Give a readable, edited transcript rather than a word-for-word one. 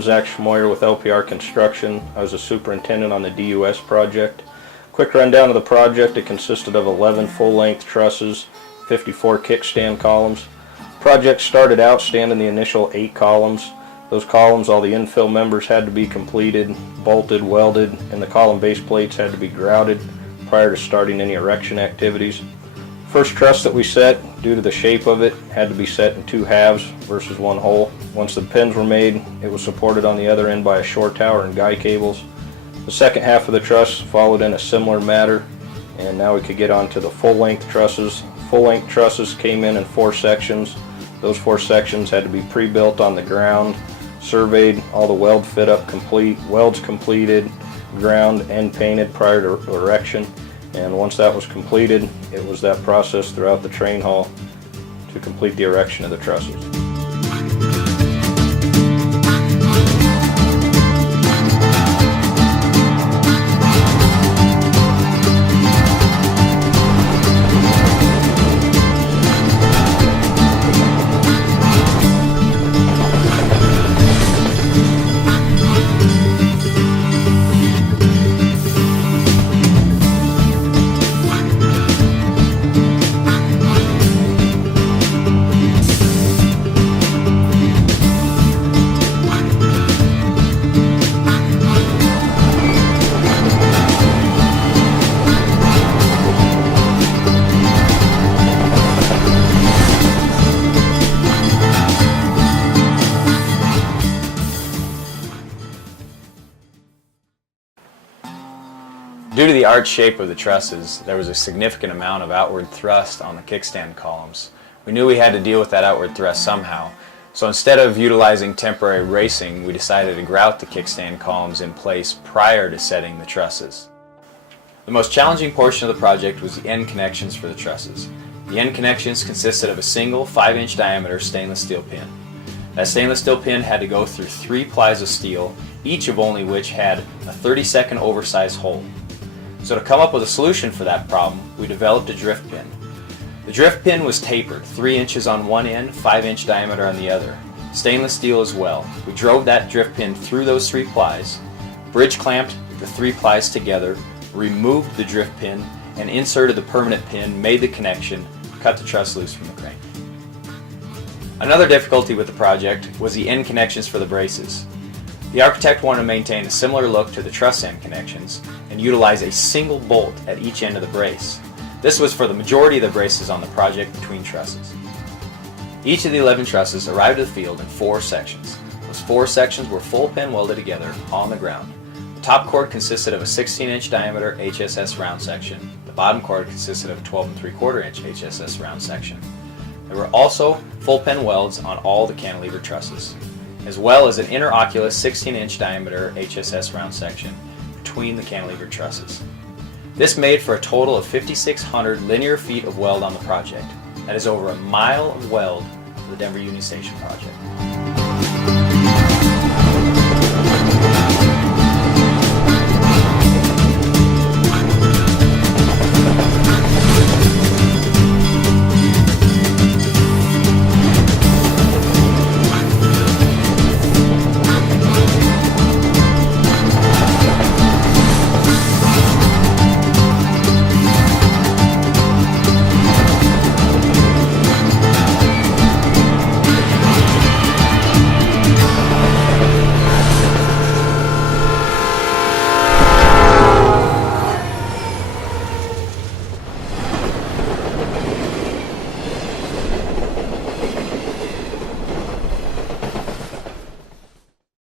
I'm Zach Schmoyer with L.P.R. Construction. I was a superintendent on the DUS project. Quick rundown of the project: it consisted of 11 full-length trusses, 54 kickstand columns. Project started out standing the initial 8 columns. Those columns, all the infill members had to be completed, bolted, welded, and the column base plates had to be grouted prior to starting any erection activities. First truss that we set, due to the shape of it, had to be set in 2 halves versus 1 whole. Once the pins were made, it was supported on the other end by a shore tower and guy cables. The second half of the truss followed in a similar manner, and now we could get on to the full-length trusses. Full-length trusses came in 4 sections. Those 4 sections had to be pre-built on the ground, surveyed, all the weld fit up complete, welds completed, ground and painted prior to erection. And once that was completed, it was that process throughout the train hall to complete the erection of the trusses. Due to the arch shape of the trusses, there was a significant amount of outward thrust on the kickstand columns. We knew we had to deal with that outward thrust somehow, so instead of utilizing temporary bracing, we decided to grout the kickstand columns in place prior to setting the trusses. The most challenging portion of the project was the end connections for the trusses. The end connections consisted of a single 5-inch diameter stainless steel pin. That stainless steel pin had to go through 3 plies of steel, each of only which had a 32nd oversized hole. So to come up with a solution for that problem, we developed a drift pin. The drift pin was tapered, 3 inches on one end, 5-inch diameter on the other. Stainless steel as well. We drove that drift pin through those 3 plies, bridge clamped the 3 plies together, removed the drift pin, and inserted the permanent pin, made the connection, cut the truss loose from the crane. Another difficulty with the project was the end connections for the braces. The architect wanted to maintain a similar look to the truss end connections and utilize a single bolt at each end of the brace. This was for the majority of the braces on the project between trusses. Each of the 11 trusses arrived at the field in 4 sections. Those 4 sections were full pin welded together on the ground. The top cord consisted of a 16-inch diameter HSS round section. The bottom cord consisted of a 12 3/4-inch HSS round section. There were also full pin welds on all the cantilever trusses, as well as an interoculus 16-inch diameter HSS round section between the cantilever trusses. This made for a total of 5,600 linear feet of weld on the project. That is over a mile of weld for the Denver Union Station project.